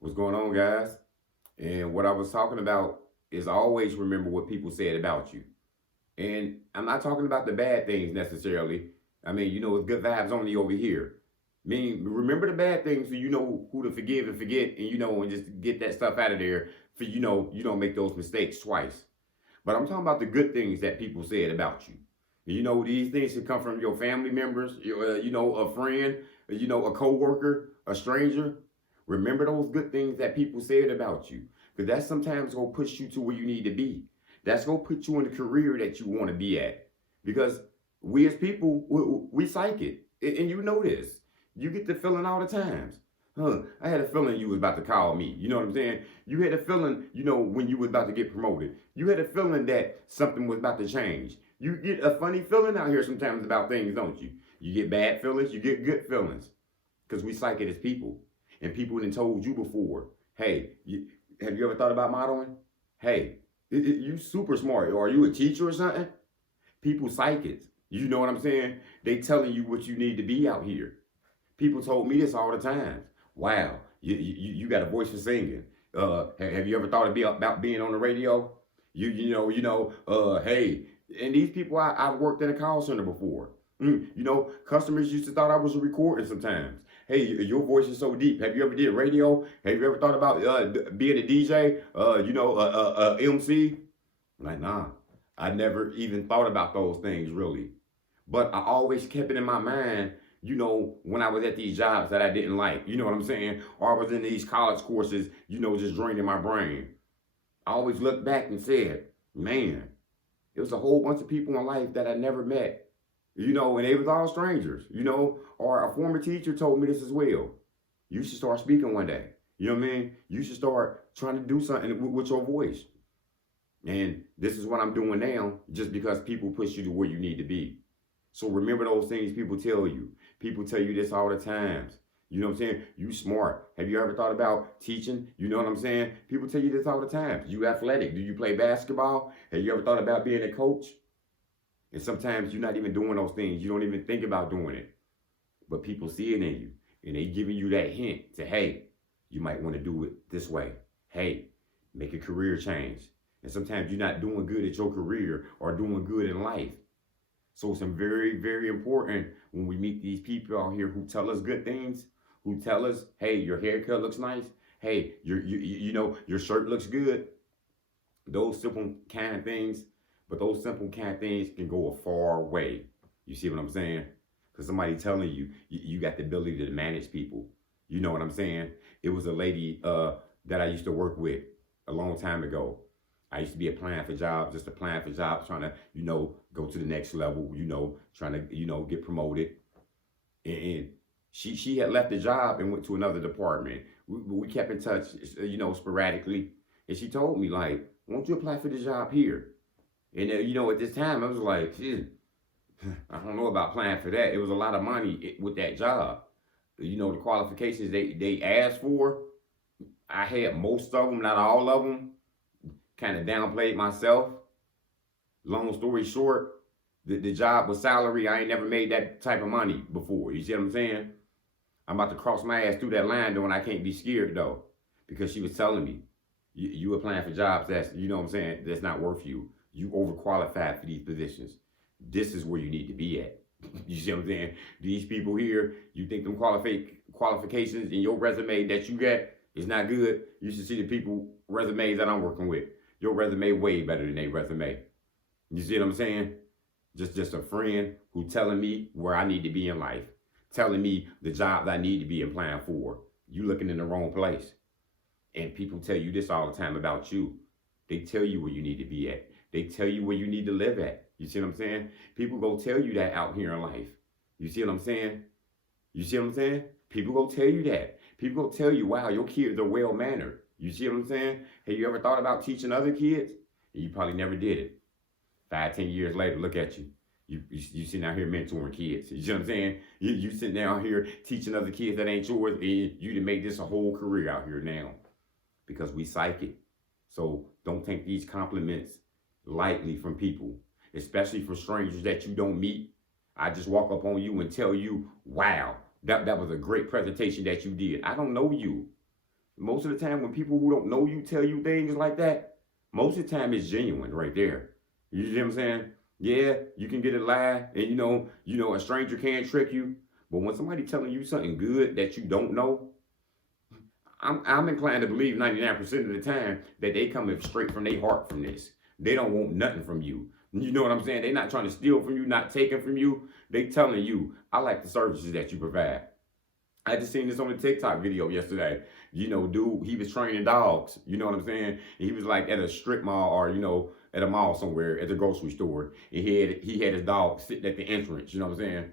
What's going on, guys? And what I was talking about is always remember what people said about you. And I'm not talking about the bad things necessarily. I mean, it's good vibes only over here. I mean, remember the bad things so you know who to forgive and forget, and and just get that stuff out of there for you don't make those mistakes twice. But I'm talking about the good things that people said about you. These things can come from your family members, a friend, a coworker, a stranger. Remember those good things that people said about you, because that sometimes gonna push you to where you need to be. That's gonna put you in the career that you want to be at. Because we as people, we psychic, and you know this. You get the feeling all the times. I had a feeling you was about to call me. You know what I'm saying? You had a feeling, when you was about to get promoted. You had a feeling that something was about to change. You get a funny feeling out here sometimes about things, don't you? You get bad feelings, you get good feelings. Because we psychic as people. And people have told you before, hey, have you ever thought about modeling? Hey, you super smart. Or are you a teacher or something? People psychics. You know what I'm saying? They telling you what you need to be out here. People told me this all the time. Wow, you got a voice for singing. Have you ever thought about being on the radio? Hey, and these people I've worked in a call center before. Customers used to thought I was a recording sometimes. Hey, your voice is so deep. Have you ever did radio? Have you ever thought about being a DJ? MC? Like, nah, I never even thought about those things really. But I always kept it in my mind, when I was at these jobs that I didn't like, you know what I'm saying? Or I was in these college courses, just draining my brain. I always looked back and said, man, it was a whole bunch of people in life that I never met, and they was all strangers, or a former teacher told me this as well. You should start speaking one day. You know what I mean? You should start trying to do something with your voice. And this is what I'm doing now just because people push you to where you need to be. So remember those things people tell you. People tell you this all the times. You know what I'm saying? You smart. Have you ever thought about teaching? You know what I'm saying? People tell you this all the time. You athletic. Do you play basketball? Have you ever thought about being a coach? And sometimes you're not even doing those things. You don't even think about doing it. But people see it in you. And they giving you that hint to, hey, you might want to do it this way. Hey, make a career change. And sometimes you're not doing good at your career or doing good in life. So it's very, very important when we meet these people out here who tell us good things, who tell us, hey, your haircut looks nice. Hey, your shirt looks good. Those simple kind of things, but those simple kind of things can go a far way. You see what I'm saying? Because somebody telling you, you got the ability to manage people. You know what I'm saying? It was a lady that I used to work with a long time ago. I used to be applying for jobs, just applying for jobs, trying to, go to the next level, trying to, get promoted. And she had left the job and went to another department. We kept in touch, sporadically. And she told me, like, won't you apply for the job here? And, at this time, I was like, I don't know about applying for that. It was a lot of money with that job. The qualifications they asked for, I had most of them, not all of them. Kind of downplayed myself. Long story short, the job was salary. I ain't never made that type of money before. You see what I'm saying? I'm about to cross my ass through that line though, and I can't be scared though. Because she was telling me, you applying for jobs that's, what I'm saying, that's not worth you. You overqualified for these positions. This is where you need to be at. You see what I'm saying? These people here, you think them qualifications in your resume that you got is not good. You should see the people resumes that I'm working with. Your resume way better than their resume. You see what I'm saying? Just a friend who telling me where I need to be in life, telling me the jobs I need to be applying for. You looking in the wrong place. And people tell you this all the time about you. They tell you where you need to be at. They tell you where you need to live at. You see what I'm saying? People go tell you that out here in life. You see what I'm saying? You see what I'm saying? People go tell you that. People go tell you, wow, your kids are well mannered. You see what I'm saying? Have you ever thought about teaching other kids? You probably never did it. 5, 10 years later, look at you. You sitting out here mentoring kids. You see what I'm saying? You sitting down here teaching other kids that ain't yours, and you to make this a whole career out here now. Because we psychic. So don't take these compliments lightly from people, especially for strangers that you don't meet. I just walk up on you and tell you, wow, that was a great presentation that you did. I don't know you. Most of the time, when people who don't know you tell you things like that, most of the time it's genuine right there. You see what I'm saying? Yeah, you can get a lie, and a stranger can't trick you. But when somebody telling you something good that you don't know, I'm inclined to believe 99% of the time that they coming straight from their heart from this. They don't want nothing from you. You know what I'm saying? They not trying to steal from you, not taking from you. They telling you, I like the services that you provide. I just seen this on a TikTok video yesterday. Dude, he was training dogs. You know what I'm saying? He was like at a strip mall or, at a mall somewhere at the grocery store. And he had his dog sitting at the entrance, you know what I'm saying?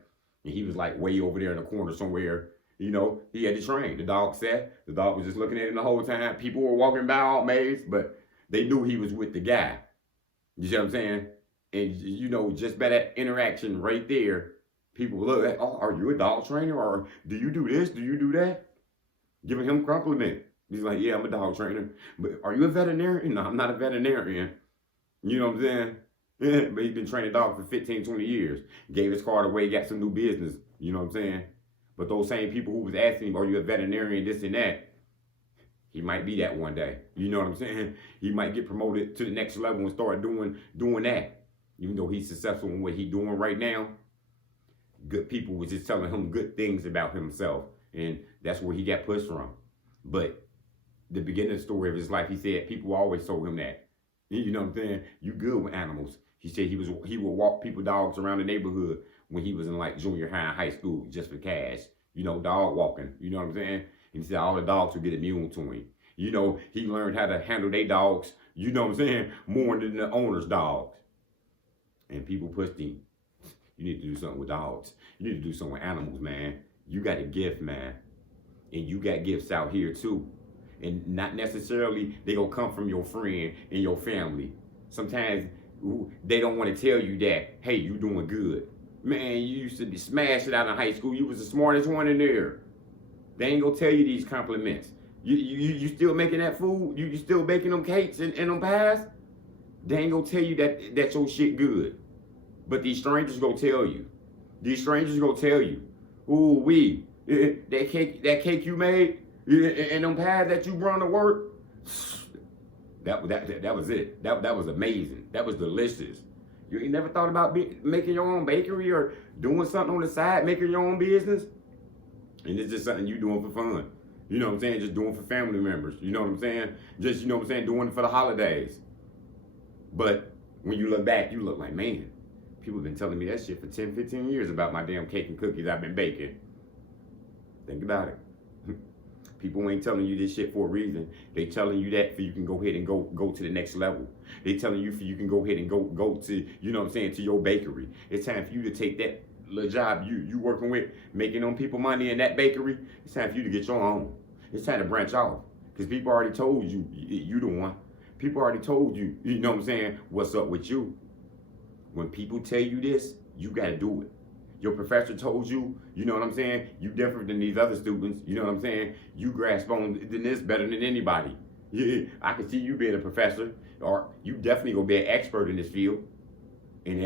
And he was like way over there in the corner somewhere. He had to train. The dog sat. The dog was just looking at him the whole time. People were walking by all amazed, but they knew he was with the guy. You see what I'm saying? And, just by that interaction right there, people look at, oh, are you a dog trainer? Or do you do this? Do you do that? Giving him a compliment. He's like, yeah, I'm a dog trainer. But are you a veterinarian? No, I'm not a veterinarian. You know what I'm saying? Yeah, but he's been training dogs for 15, 20 years. Gave his card away, got some new business. You know what I'm saying? But those same people who was asking him, are you a veterinarian, this and that, he might be that one day. You know what I'm saying? He might get promoted to the next level and start doing that. Even though he's successful in what he's doing right now, good people was just telling him good things about himself. And that's where he got pushed from. But the beginning of the story of his life, he said people always told him that. You know what I'm saying? You good with animals. He said he would walk people dogs around the neighborhood when he was in like junior high and high school just for cash. Dog walking. You know what I'm saying? And he said all the dogs would get immune to him. He learned how to handle their dogs, you know what I'm saying, more than the owner's dogs. And people pushed him. You need to do something with dogs. You need to do something with animals, man. You got a gift, man. And you got gifts out here too. And not necessarily they gonna come from your friend and your family. Sometimes they don't want to tell you that, hey, you doing good. Man, you used to be smashing out in high school. You was the smartest one in there. They ain't gonna tell you these compliments. You still making that food? You still baking them cakes and them pies? They ain't gonna tell you that your shit good. But these strangers gonna tell you. These strangers gonna tell you. Ooh, that cake you made and them pies that you brought to work. That was it. That was amazing. That was delicious. You ain't never thought about making your own bakery or doing something on the side, making your own business? And it's just something you doing for fun. You know what I'm saying? Just doing for family members. You know what I'm saying? Just, you know what I'm saying? Doing it for the holidays. But when you look back, you look like, man, people have been telling me that shit for 10, 15 years about my damn cake and cookies I've been baking. Think about it. People ain't telling you this shit for a reason. They telling you that so you can go ahead and go to the next level. They telling you so you can go ahead and go to, you know what I'm saying, to your bakery. It's time for you to take that little job you working with, making them people money in that bakery. It's time for you to get your own. It's time to branch off. Because people already told you, you the one. People already told you, you know what I'm saying, what's up with you. When people tell you this, you got to do it. Your professor told you, you know what I'm saying, you different than these other students, you know what I'm saying, you grasp on this better than anybody. Yeah, I can see you being a professor, or you definitely gonna be an expert in this field, and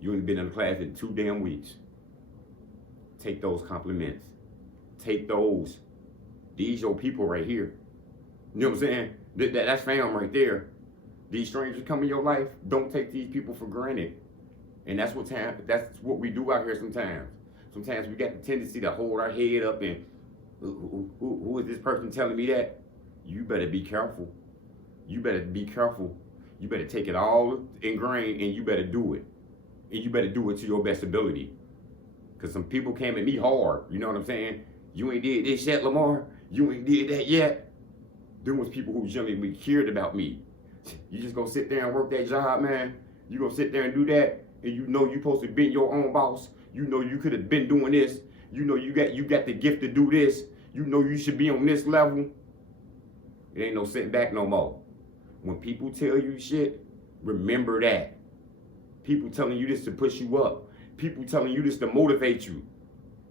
you ain't been in the class in 2 damn weeks. Take those compliments. Take those. These your people right here. You know what I'm saying? That's fam right there. These strangers come in your life, don't take these people for granted. And that's what we do out here sometimes. Sometimes we got the tendency to hold our head up and, who is this person telling me that? You better be careful. You better be careful. You better take it all ingrained and you better do it. And you better do it to your best ability. Because some people came at me hard, you know what I'm saying? You ain't did this yet, Lamar. You ain't did that yet. There was people who genuinely cared about me. You just gonna sit there and work that job, man. You gonna sit there and do that, and you know you supposed to be your own boss. You know you could have been doing this. You know you got the gift to do this. You know you should be on this level. It ain't no sitting back no more. When people tell you shit, remember that. People telling you this to push you up. People telling you this to motivate you.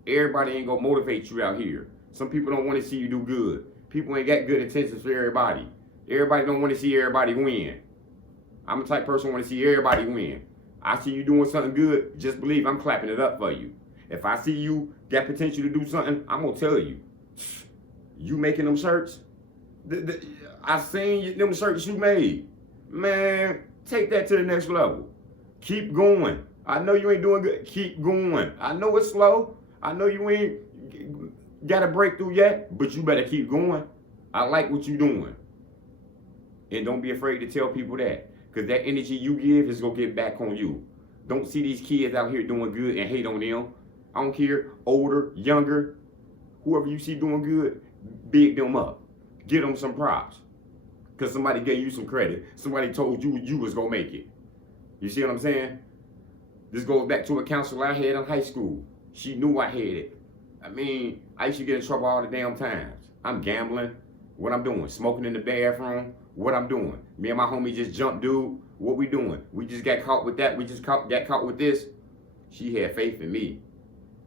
Everybody ain't gonna motivate you out here. Some people don't want to see you do good. People ain't got good intentions for everybody. Everybody don't want to see everybody win. I'm the type of person who want to see everybody win. I see you doing something good, just believe I'm clapping it up for you. If I see you got potential to do something, I'm going to tell you. You making them shirts, I seen them shirts you made. Man, take that to the next level. Keep going. I know you ain't doing good. Keep going. I know it's slow. I know you ain't got a breakthrough yet, but you better keep going. I like what you're doing. And don't be afraid to tell people that. Because that energy you give is going to get back on you. Don't see these kids out here doing good and hate on them. I don't care, older, younger, whoever you see doing good, big them up. Give them some props. Because somebody gave you some credit. Somebody told you you was going to make it. You see what I'm saying? This goes back to a counselor I had in high school. She knew I had it. I mean, I used to get in trouble all the damn times. I'm gambling. What I'm doing? Smoking in the bathroom. What I'm doing? Me and my homie just jumped, dude. What we doing? We just got caught with that. We just got caught with this. She had faith in me.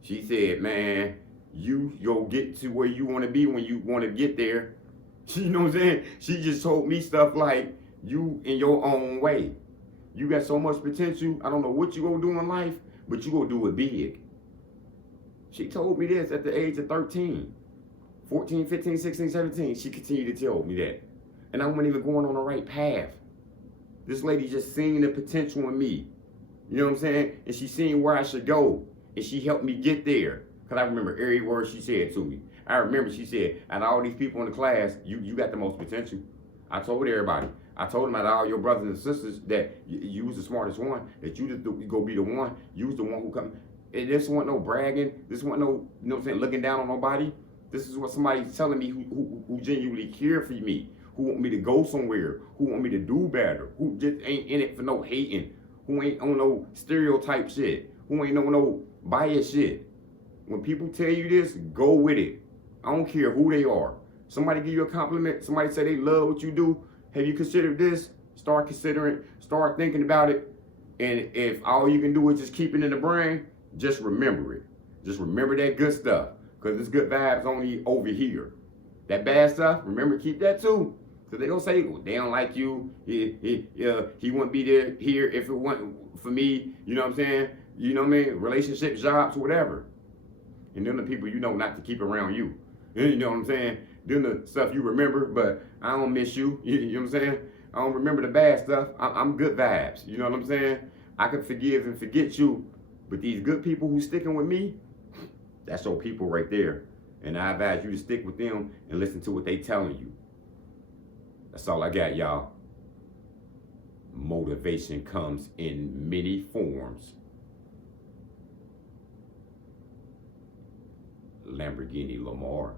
She said, man, you'll get to where you want to be when you want to get there. You know what I'm saying? She just told me stuff like, you in your own way. You got so much potential. I don't know what you gonna do in life, but you gonna do it big. She told me this at the age of 13, 14, 15, 16, 17. She continued to tell me that. And I wasn't even going on the right path. This lady just seen the potential in me. You know what I'm saying? And she seen where I should go. And she helped me get there. Because I remember every word she said to me. I remember she said, out of all these people in the class, you got the most potential. I told everybody. I told them out of all your brothers and sisters that you was the smartest one, that you just go be the one. You was the one who come. And this wasn't no bragging. This wasn't no, you know what I'm saying, looking down on nobody. This is what somebody's telling me who genuinely care for me, who want me to go somewhere, who want me to do better, who just ain't in it for no hating, who ain't on no stereotype shit, who ain't on no bias shit. When people tell you this, go with it. I don't care who they are. Somebody give you a compliment, somebody say they love what you do. Have you considered this? Start considering, start thinking about it. And if all you can do is just keep it in the brain, just remember it. Just remember that good stuff. Because this good vibes only over here. That bad stuff, remember, keep that too. Because they gonna say, well, they don't like you. He wouldn't be there here if it wasn't for me. You know what I'm saying? You know what I mean? Relationships, jobs, whatever. And then the people you know not to keep around you. You know what I'm saying? Then the stuff you remember, but I don't miss you. You know what I'm saying? I don't remember the bad stuff. I'm good vibes. You know what I'm saying? I can forgive and forget you. But these good people who sticking with me, that's your people right there. And I advise you to stick with them and listen to what they telling you. That's all I got, y'all. Motivation comes in many forms. Lamborghini Lamar.